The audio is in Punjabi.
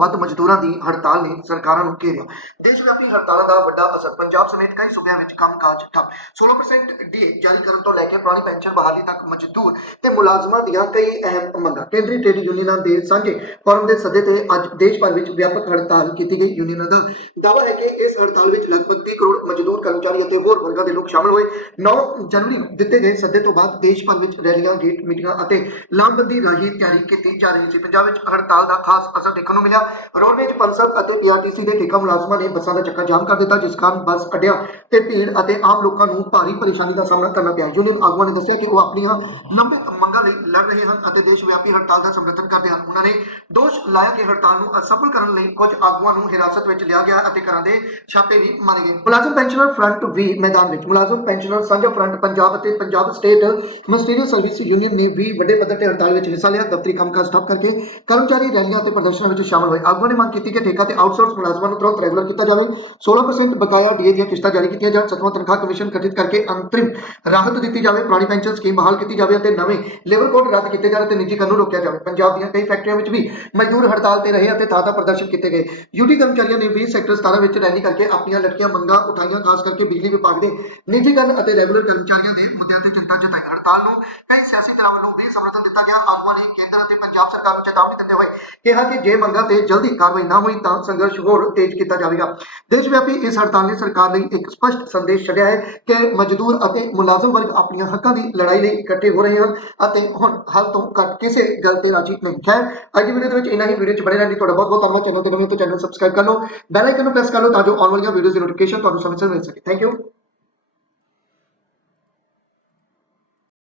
ਵੱਧ ਮਜ਼ਦੂਰਾਂ ਦੀ ਹੜਤਾਲ ਨੇ ਸਰਕਾਰਾਂ ਨੂੰ ਘੇਰਿਆ। ਦੇਸ਼ ਵਿਆਪੀ ਹੜਤਾਲਾਂ ਦਾ ਵੱਡਾ ਅਸਰ ਪੰਜਾਬ ਸਮੇਤ ਕਈ ਸੂਬਿਆਂ ਵਿੱਚ ਕੰਮਕਾਜ ਠੱਪ। 16% ਡੀਏ ਜਾਰੀ ਕਰਨ ਤੋਂ ਲੈ ਕੇ ਪੁਰਾਣੀ ਪੈਨਸ਼ਨ ਬਹਾਲੀ ਤੱਕ ਮਜ਼ਦੂਰ ਤੇ ਮੁਲਾਜ਼ਮਾਂ ਦੀਆਂ ਕਈ ਅਹਿਮ ਮੰਗਾਂ। ਕੇਂਦਰੀ ਟ੍ਰੇਡ ਯੂਨੀਅਨਾਂ ਦੇ ਸਾਂਝੇ ਫੋਰਮ ਦੇ ਸੱਦੇ ਤੇ ਅੱਜ ਦੇਸ਼ ਭਰ ਵਿੱਚ ਵਿਆਪਕ ਹੜਤਾਲ ਕੀਤੀ ਗਈ। ਯੂਨੀਅਨਾਂ ਦਾ ਦਾਅਵਾ ਹੈ ਕਿ ਇਸ ਹੜਤਾਲ ਵਿੱਚ ਲਗਭਗ 30 ਕਰੋੜ ਮਜ਼ਦੂਰ, ਕਰਮਚਾਰੀ ਅਤੇ ਹੋਰ ਵਰਗਾਂ ਦੇ ਲੋਕ ਸ਼ਾਮਲ ਹੋਏ। 9 ਜਨਵਰੀ ਨੂੰ ਦਿੱਤੇ ਗਏ ਸੱਦੇ ਤੋਂ ਬਾਅਦ ਦੇਸ਼ ਭਰ ਵਿੱਚ ਰੈਲੀਆਂ, ਗੇਟ ਮੀਟਿੰਗਾਂ ਅਤੇ ਲਾਮਬੰਦੀ ਰਾਹੀਂ ਤਿਆਰੀ ਕੀਤੀ ਜਾ ਰਹੀ ਸੀ। ਪੰਜਾਬ ਵਿੱਚ ਹੜਤਾਲ ਦਾ ਖਾਸ ਅਸਰ ਦੇਖਣ ਨੂੰ ਮਿਲਿਆ। ਰੋਡਵੇਜ ਪੰਸਦ ਅਤੇ ਪੀਆਰਟੀਸੀ ਦੇ ਠੇਕਾ ਮੁਲਾਜ਼ਮਾਂ ਨੇ ਬੱਸਾਂ ਦਾ ਚੱਕਾ ਜਾਮ ਕਰ ਦਿੱਤਾ, ਜਿਸ ਕਾਰਨ ਬੱਸ ਅੱਡਿਆਂ ਤੇ ਭੀੜ ਅਤੇ ਆਮ ਲੋਕਾਂ ਨੂੰ ਭਾਰੀ ਪਰੇਸ਼ਾਨੀ ਦਾ ਸਾਹਮਣਾ ਕਰਨਾ ਪਿਆ। ਯੂਨੀਅਨ ਆਗੂਆਂ ਨੇ ਦੱਸਿਆ ਕਿ ਉਹ ਆਪਣੀਆਂ ਲੰਬੇ ਮੰਗਾਂ ਲਈ ਲੜ ਰਹੇ ਹਨ ਅਤੇ ਦੇਸ਼ ਵਿਆਪੀ ਹੜਤਾਲ ਦਾ ਸਮਰਥਨ ਕਰਦੇ ਹਨ। ਉਹਨਾਂ ਨੇ ਦੋਸ਼ ਲਾਇਆ ਕਿ ਹੜਤਾਲ ਨੂੰ ਅਸਫਲ ਕਰਨ ਲਈ ਕੁਝ ਆਗੂਆਂ ਨੂੰ ਹਿਰਾਸਤ ਵਿੱਚ ਲਿਆ ਗਿਆ ਅਤੇ ਘਰਾਂ ਦੇ ਛਾਪੇ ਵੀ ਮਾਰੇ ਗਏ। ਮੁਲਾਜ਼ਮ ਪੈਨਸ਼ਨਰ ਫਰੰਟ ਵੀ ਮੈਦਾਨ ਵਿੱਚ। ਮੁਲਾਜ਼ਮ ਪੈਨਸ਼ਨਰ ਸਾਂਝਾ ਫਰੰਟ ਪੰਜਾਬ ਅਤੇ Punjab state ministerial service union ਨੇ ਵੀ ਵੱਡੇ ਪੱਧਰ ਤੇ ਹੜਤਾਲ ਵਿੱਚ ਹਿੱਸਾ ਲਿਆ। ਦਫ਼ਤਰੀ ਕੰਮਕਾਜ ਠੱਪ ਕਰਕੇ ਕਰਮਚਾਰੀ ਰੈਲੀਆਂ ਅਤੇ ਪ੍ਰਦਰਸ਼ਨਾਂ ਵਿੱਚ ਸ਼ਾਮਲ ਹੋਏ। ਆਗੂਆਂ ਨੇ ਮੰਗ ਕੀਤੀ ਕਿ ਠੇਕਾ ਤੇ ਆਊਟਸੋਰਸ ਮੁਲਾਜ਼ਮਾਂ ਨੂੰ ਤੁਰੰਤ ਰੈਗੂਲਰ ਕੀਤਾ ਜਾਵੇ। 16% ਬਕਾਇਆ ਡੀਏ ਦੀਆਂ ਕਿਸ਼ਤਾਂ ਜਾਰੀ ਕੀਤੀਆਂ ਜਾਣ। ਸਤਵਾਂ ਤਨਖਾਹ ਕਮਿਸ਼ਨ ਗਠਿਤ ਕਰਕੇ ਅੰਤਰਿਮ ਰਾਹਤ ਦਿੱਤੀ ਜਾਵੇ। ਪੁਰਾਣੀ ਪੈਨਸ਼ਨ ਸਕੀਮ ਬਹਾਲ ਕੀਤੀ ਜਾਵੇ ਅਤੇ ਨਵੇਂ ਲੇਬਰ ਕੋਡ ਰੱਦ ਕੀਤੇ ਜਾਣ ਅਤੇ ਨਿੱਜੀਕਰਨ ਨੂੰ ਰੋਕਿਆ ਜਾਵੇ। ਪੰਜਾਬ ਦੀਆਂ ਕਈ ਫੈਕਟਰੀਆਂ ਵਿੱਚ ਵੀ ਮਜ਼ਦੂਰ ਹੜਤਾਲ ਤੇ ਰਹੇ ਅਤੇ ਥਾਂ ਪ੍ਰਦਰਸ਼ਨ ਕੀਤੇ ਗਏ। ਯੂਟੀ ਕਰਮਚਾਰੀਆਂ ਨੇ ਵੀ ਸੈਕਟਰ 17 ਵਿੱਚ ਰੈਲੀ ਕਰਕੇ ਆਪਣੀਆਂ ਲਟਕੀਆਂ ਮੰਗਾਂ ਉਠਾਈਆਂ, ਖਾਸ ਕਰਕੇ ਬਿਜਲੀ ਵਿਭਾਗ ਦੇ ਨਿੱਜੀਕਰਨ ਅਤੇ ਰੈਗੂਲਰ ਕਰਮਚਾਰੀਆਂ ਦੇ ਮੁੱਦਿਆਂ ਤੇ ਚਿੰਤਾ ਜਤਾਈ। ਹੜਤਾਲ ਨੂੰ ਕਈ ਸਿਆਸੀ ਧਿਰਾਂ ਵੱਲੋਂ ਵੀ ਸਮਰਥਨ ਦਿੱਤਾ ਗਿਆ। ਆਗੂਆਂ ਨੇ ਕੇਂਦਰ ਅਤੇ ਪੰਜਾਬ ਸਰਕਾਰ ਨੂੰ ਚੇਤਾਵਨੀ ਦਿੰਦੇ ਹੋਏ ਕਿਹਾ ਕਿ ਜੇ ਮੰਗਾਂ ਤੇ ਜਲਦੀ ਕਾਰਵਾਈ ਨਾ ਹੋਈ ਤਾਂ ਸੰਘਰਸ਼ ਹੋਰ ਤੇਜ਼ ਕੀਤਾ ਜਾਵੇਗਾ। ਦੇਸ਼ ਵਿਆਪੀ ਇਸ ਹੜਤਾਲ ਨੇ ਸਰਕਾਰ ਲਈ ਇੱਕ ਸਪਸ਼ਟ ਸੰਦੇਸ਼ ਛੱਡਿਆ ਹੈ ਕਿ ਮਜ਼ਦੂਰ ਅਤੇ ਮੁਲਾਜ਼ਮ ਵਰਗ ਆਪਣੀਆਂ ਹੱਕਾਂ ਦੀ ਲੜਾਈ ਲਈ ਇਕੱਠੇ ਹੋ ਰਹੇ ਹਨ ਅਤੇ ਹੁਣ ਹੱਲ ਤੋਂ ਘੱਟ ਕਿਸੇ ਗੱਲ ਤੇ ਰਾਜੀ ਨਹੀਂ ਹੈ। ਅੱਜ ਦੀ ਵੀਡੀਓ ਦੇ ਵਿੱਚ ਇੰਨਾ ਹੀ। ਵੀਡੀਓ 'ਚ ਬਣੇ ਰਹਿਣ ਲਈ ਤੁਹਾਡਾ ਬਹੁਤ ਬਹੁਤ ਧੰਨਵਾਦ। ਚੈਨਲ ਤੇ ਨਵੇਂ ਹੋ ਚੈਨਲ ਸਬਸਕ੍ਰਾਈਬ ਕਰ ਲਓ। ਬੈਲ ਆਈਕਨ ਨੂੰ ਪ੍ਰੈਸ ਕਰ ਲਓ ਤਾਂ ਜੋ ਆਉਣ ਵਾਲੀਆਂ ਵੀਡੀਓਜ਼ ਦੀ ਨੋਟੀਫਿਕੇਸ਼ਨ ਤੁਹਾਨੂੰ ਸਮੇਂ ਸਿਰ ਮਿਲ ਸਕੇ। Thank you